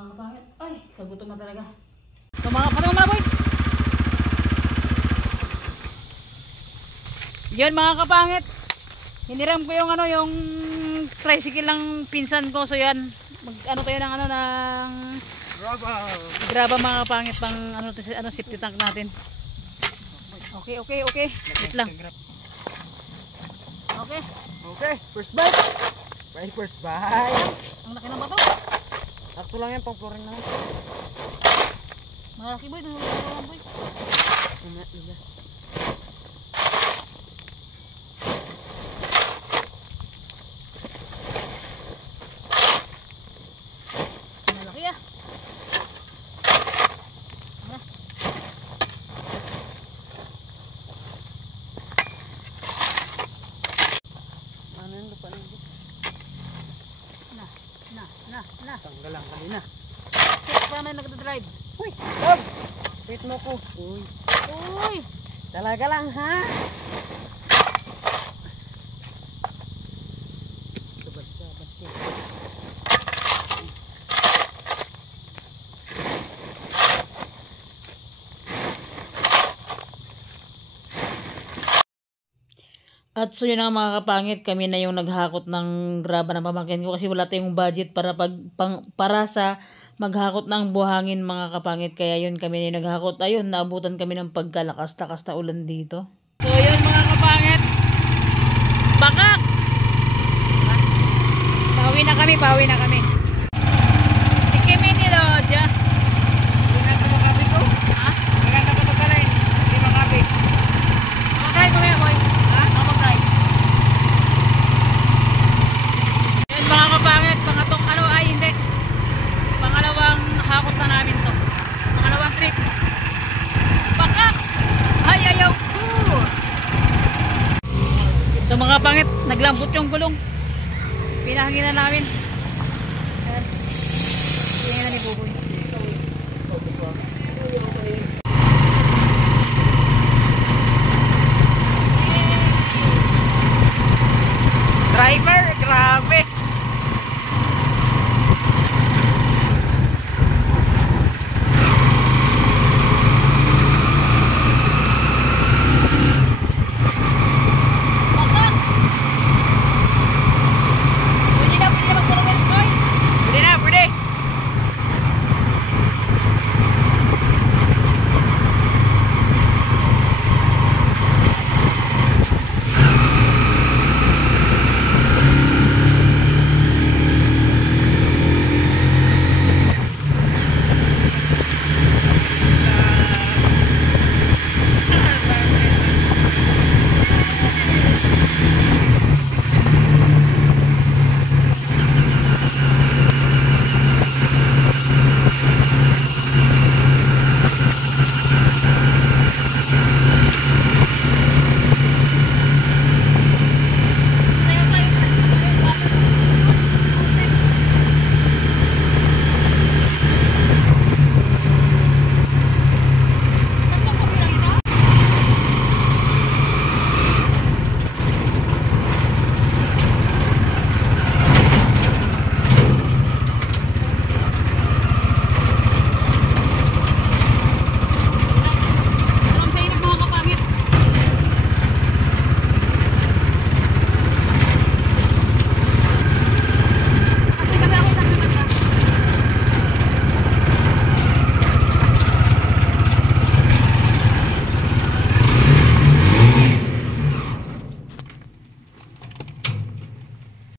mga kapangit. Ay, kagutom na talaga. Ito mga boy. Yun mga kapangit. Hiniram ko yung yung tricycle ng pinsan ko. So yan, ano tayo ng ng graba mga kapangit pang safety tank natin. Okay. Wait lang. Okay, first bite. First bite. Ang laki ng bato. Sakto lang yan, pang flooring naman. Malaki boy, boy. Malaki ah. Ano yung lupa nito? Na. Tanggal lang kanina. Check pa naman nagdadrive. Uy, Bob! Wait mo ko. Uy! Talaga lang ha? Sabat. At so yun nga mga kapangit, kami na yung naghakot ng graba ng pamangkin ko kasi wala tayong budget para sa maghakot ng buhangin mga kapangit. Kaya yun kami na yung naghakot. Ayun, naabutan kami ng pagkalakas-lakas na ulan dito. So yun mga kapangit, bakak! Pawi na kami. Sikimi ni Roja. Hindi na ito makabi ko. Ha? Maganda pa ito pala eh. Hindi makabi. Mag-drive ko boy. Ha? Mag-drive. Yan mga kapangit, hindi. Pangalawang hakot na namin to. Pangalawang trip. Bakak! Ay, ayaw ko! So mga kapangit, naglambot yung gulong. Pinahangin na namin. Ayan. Pinahangin na ni Buboy. Driver, grabe.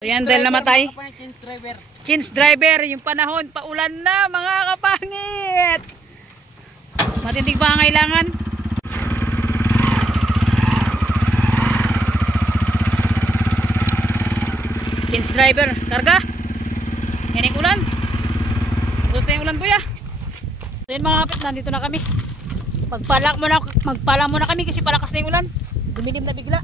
Ayan, dahil namatay. Driver. Change driver, yung panahon, paulan na mga kapangit. Matinding pa ang kailangan. Change driver, karga. Yan yung ulan. Ulan yung ulan po ya. So yun mga kapit, nandito na kami. Magpala muna kami kasi palakas na yung ulan. Dumilim na bigla.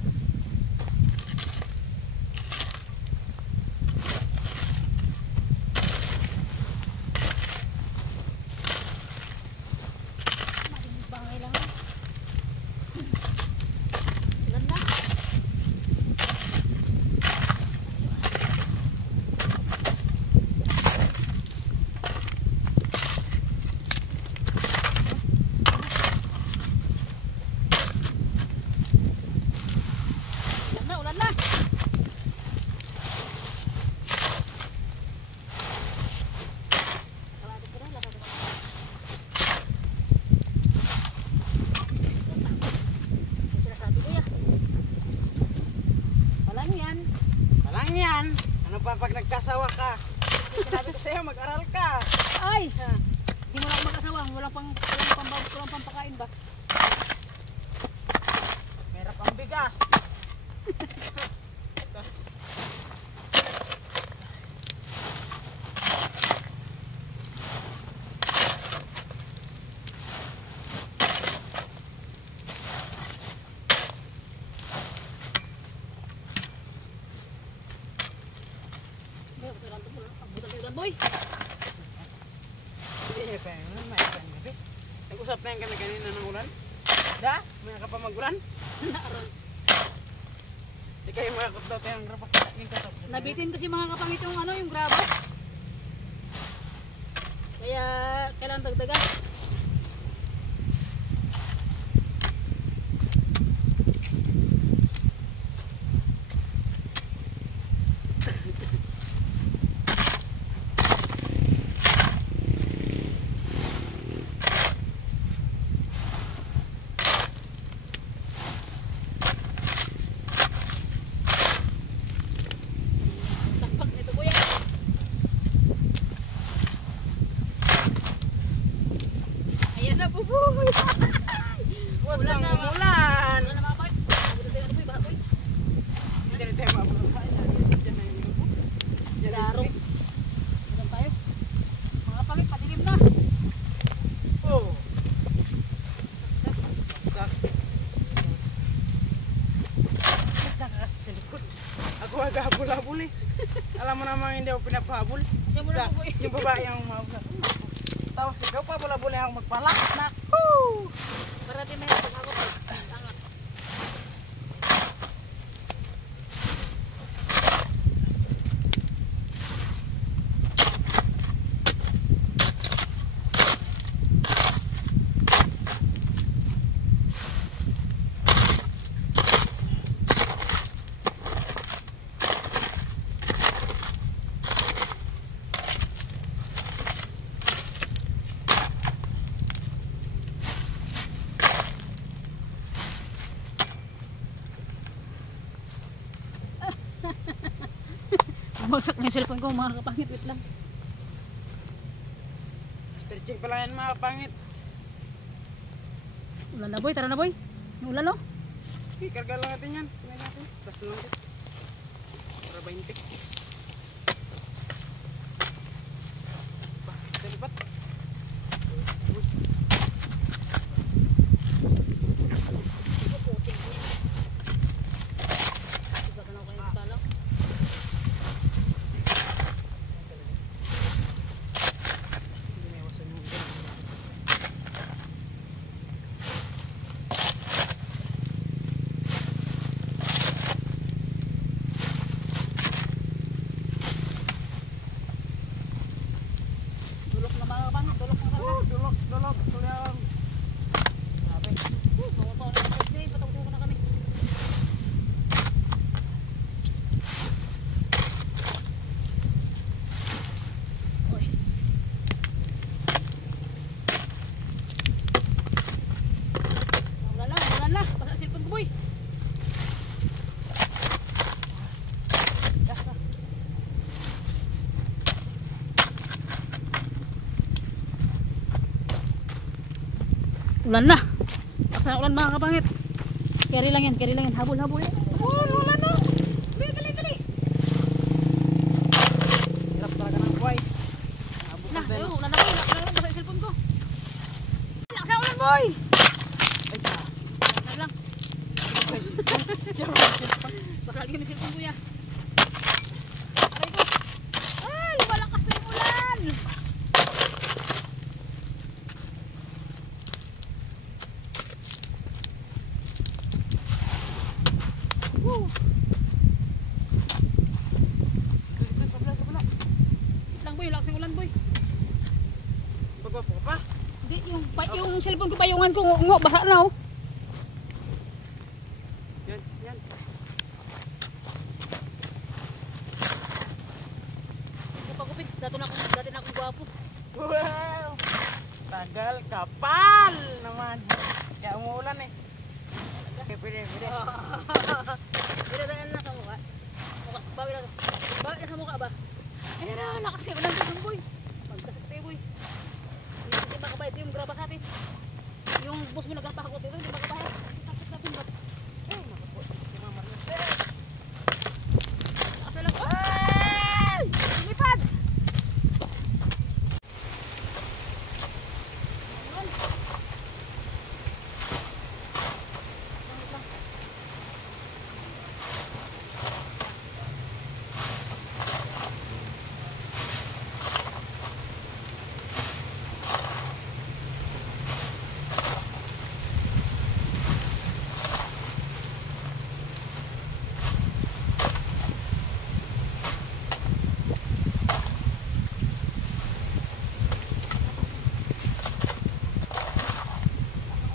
pag nagkasawa ka, sinabi ko sa'yo, mag-aral ka. Ay! Hindi mo lang mag-asawa. Walang pampakain ba? Merap ang bigas. Tapos, Boy! hindi pa yun. May ikan gabi. Nag-usap na yan kami kanina ng ulan. Da? May ka pa mag-ulan? Hindi kayo makakot daw tayo ng grapak. Nabitin kasi mga kapangit yung ano, yung graba. Kaya kailangan dagdagan. Takpak nito kuya. Ayan na po po. Huwag Ulan lang na. umulan. Wala na mga kapangit. Abutan tayo ano boy, baka boy. Hindi na tayo mabulong. Diyan na yung grupo. Diyan na Laro. yung Abutan tayo. Mga kapangit, patilim na. Oh. Sakit. Bakit nakakasi sa likod? Ako aghabol-habol eh. Alam mo naman hindi ako pinapahabol. Siya muna Sa- po boy. Yung babae ang mahabol. Tapos ikaw pa habol-habol ako magpalak. Naku! Para din may hapag ako. Angat. Bumagsak na yung cellphone ko mga kapangit. Wait lang. Stretching pa lang yan mga pangit. Ulan na boy, tara na boy. Yung ulan no? Ikarga lang natin yan. Tingnan natin. Tapos lang natin. Para 20. Bah, sa lipat. Ito po, tingnan. Ito ka na ako yung palaw. Hindi na iwasan yung ganun. Dulok na mga kapangit, dulok na talaga. Dulok, dulok, tulyang. Grabe. Bawa pa ako ng birthday, patawag na kami. Uy. Ulan na. Basta ang cellphone ko boy. Gas na. Ulan na. Basta na ulan mga kapangit. Carry lang yan. Habol. Ulan na. Gali. Hirap talaga ng buhay. Abot Na, ng tayo. tela. Ulan na boy. Basta yung cellphone ko. Lakas na ulan boy. Ay, ta. Basta lang. Baka lagi yung cellphone ko ya. Aray ko. Ay, lumalakas na yung ulan. Woo. Kabla. Wait lang boy, lakas ng ulan boy. Pagwapo ka pa. Hindi, yung cellphone ko payungan ko, ngo, basa na oh. Yan, yan. Kapagupit, dati na akong gwapo. Wow! Tagal, kapal naman. Kaya umuulan eh. Okay, pwede. Pero na sa mukha. Bawi na. Bawi na sa mukha ba? Ayan na, lakas yung ulan doon, boy. Magkasik tayo, boy. Hindi makabayad yung graba sa atin. Yung bus mo nagpapakot dito, hindi makabayad. Sakit natin ba? Eh, nakapo. Si Mama rin. Lakas na lang. Ay! Lumipad! Ayun.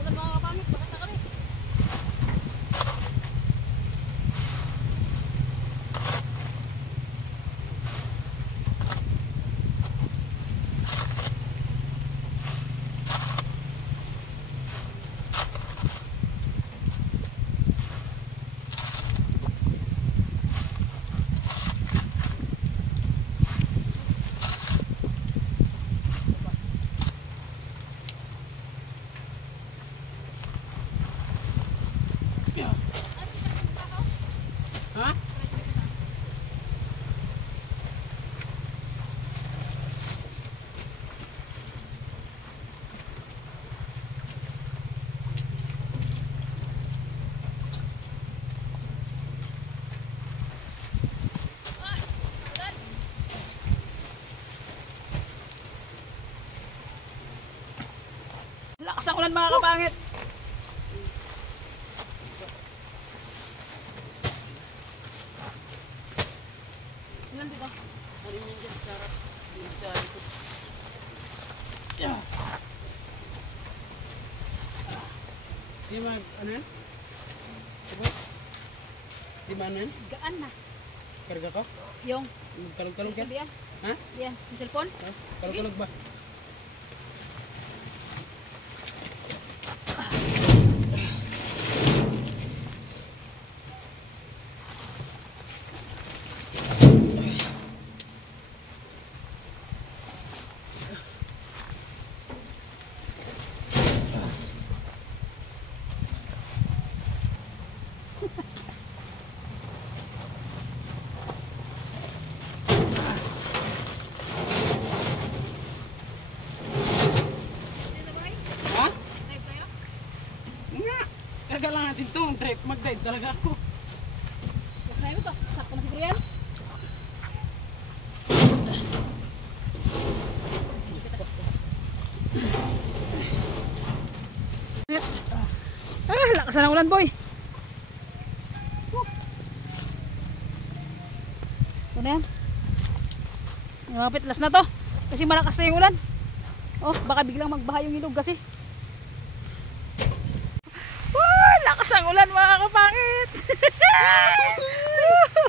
Ulan mga kapamit, bakit na kami? Ha? Lakas ang ulan mga kapangit. Ulan dito. Di ba, ano yan? Diba? Di ba ano yan? Gaan na. Karga ko? Yung Kalog-kalog yan? diyan. Ha? Diyan, yung cellphone. Ha? Kalog-kalog ba? Ha? Drive tayo. Nga! Karga lang natin to. Mag-drive talaga ako. Yes, na ito. Sakto na siguro yan. Ah, lakas na ng ulan, boy. Ito na yan. Malapit, last na to. Kasi malakas na yung ulan. Oh, baka biglang magbaha yung ilog kasi. Lakas ang ulan mga kapangit.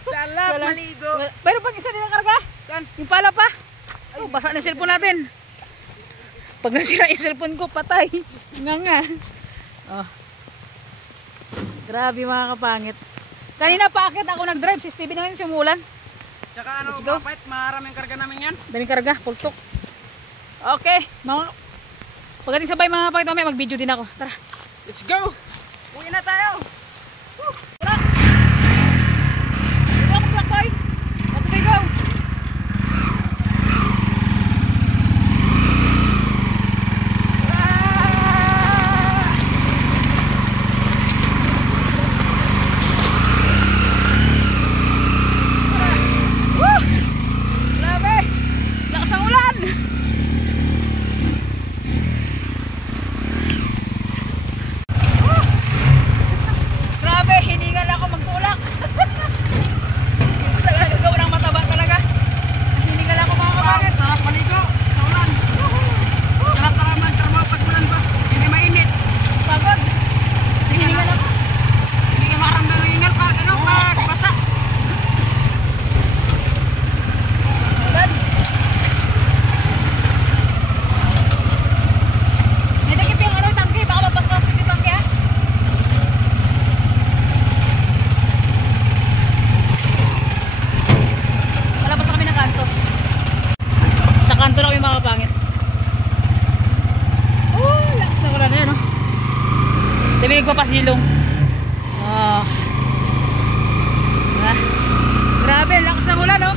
Salap, maligo. Pero pag isa din ang karga. Saan? Yung pala pa. Oh, basa na yung cellphone natin. Pag nasira yung cellphone ko, patay. Nga. Oh. Grabe mga kapangit. Kanina pa akit ako nag-drive. Si Steven naman sumulan. Tsaka ano, Let's go. mapait, maraming karga namin yan. Daming karga, pultok. Okay, mga pagdating sabay mga kapangit, mamaya mag-video din ako. Tara. Let's go! Uwi na tayo! Tara. Ito ako black boy. Let me go. Grabe! Lakas ang ulan! magpapasilong. Oh. Ah. Grabe, lakas ng ulan, no?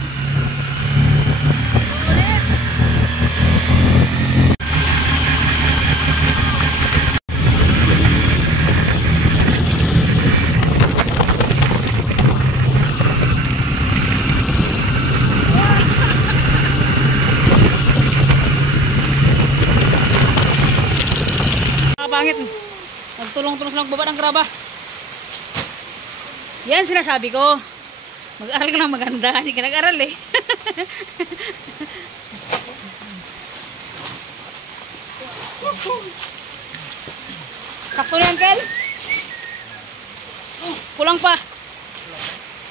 Ulit. Pangit. Nagtulong-tulong silang baba ng graba. Yan sinasabi ko. Mag-aral ka lang maganda. Hindi ka nag-aral eh. Sakto na yan, Kel? Kulang pa.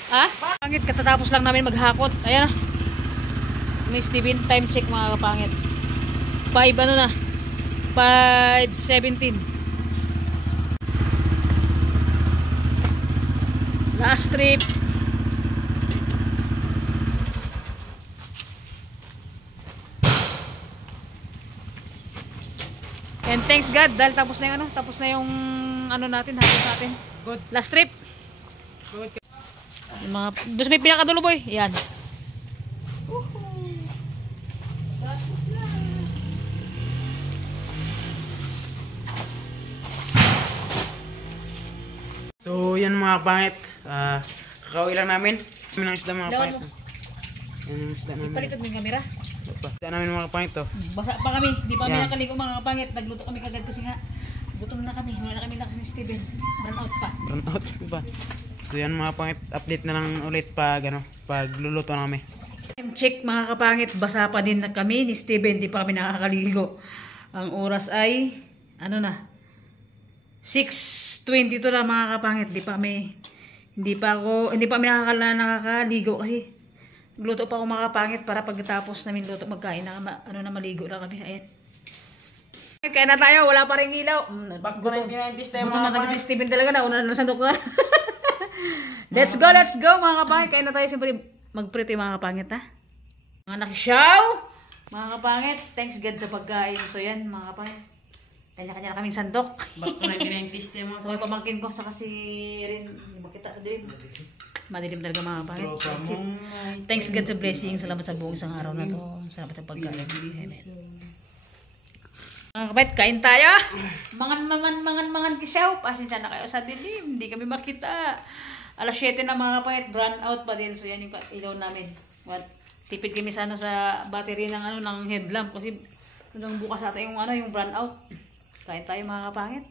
Ha? Pangit, katatapos lang namin maghakot. Ayan na. Ni Steven, time check mga kapangit. 5 ano na. 5:17. Last trip. And thanks God dahil tapos na yung ano, tapos na yung ano natin, hapon natin. Good. Last trip. Good. Yung mga, doon may pinakadulo boy. Yan. So yan mga pangit. Kakauwi lang namin. Kami ng isda mga Lawan pangit. mo. Yan yung isda namin. Ipalikod mo yung camera. Isda namin mga pangit to. Basa pa kami. Di pa kami Yan. nakaligo mga kapangit. Nagluto kami kagad kasi nga. Gutom na kami. Wala na kami lakas ni Steven. Run out pa. Run out pa. So yan mga pangit. Update na lang ulit pag ano, pag luluto na kami. Time check mga kapangit. Basa pa din na kami ni Steven. Di pa kami nakakaligo. Ang oras ay ano na 6:22 na mga kapangit. Hindi pa kami nakakaligo kasi luto pa ako mga kapangit para pagkatapos namin luto magkain na maligo na kami. Ayan. Kaya na tayo, wala pa rin ilaw. Gutom na tayo si Steven talaga na una na sandok na. Let's go mga kapangit. Kaya na tayo siyempre mag-pretty mga kapangit ha. Mga nakisyaw, mga kapangit. Thanks God sa pagkain. So yan mga kapangit. Kanya-kanya na kaming sandok. Ba't ko na ginayang-tiste mo? So may pamangkin ko sa kasi rin makita sa dilim. Madilim talaga mga kapangit. Thanks God sa blessing. Salamat sa buong isang araw na to. Salamat sa pagkain. Amen. Mga kapangit, kain tayo. Mangan kisyaw. Pasensya na kayo sa dilim. Hindi kami makita. Alas 7 na mga kapangit. Brand out pa din. So yan yung ilaw namin. Tipid kami sa battery ng ng headlamp kasi hanggang bukas ata yung brand out. Kain tayo mga kapangit.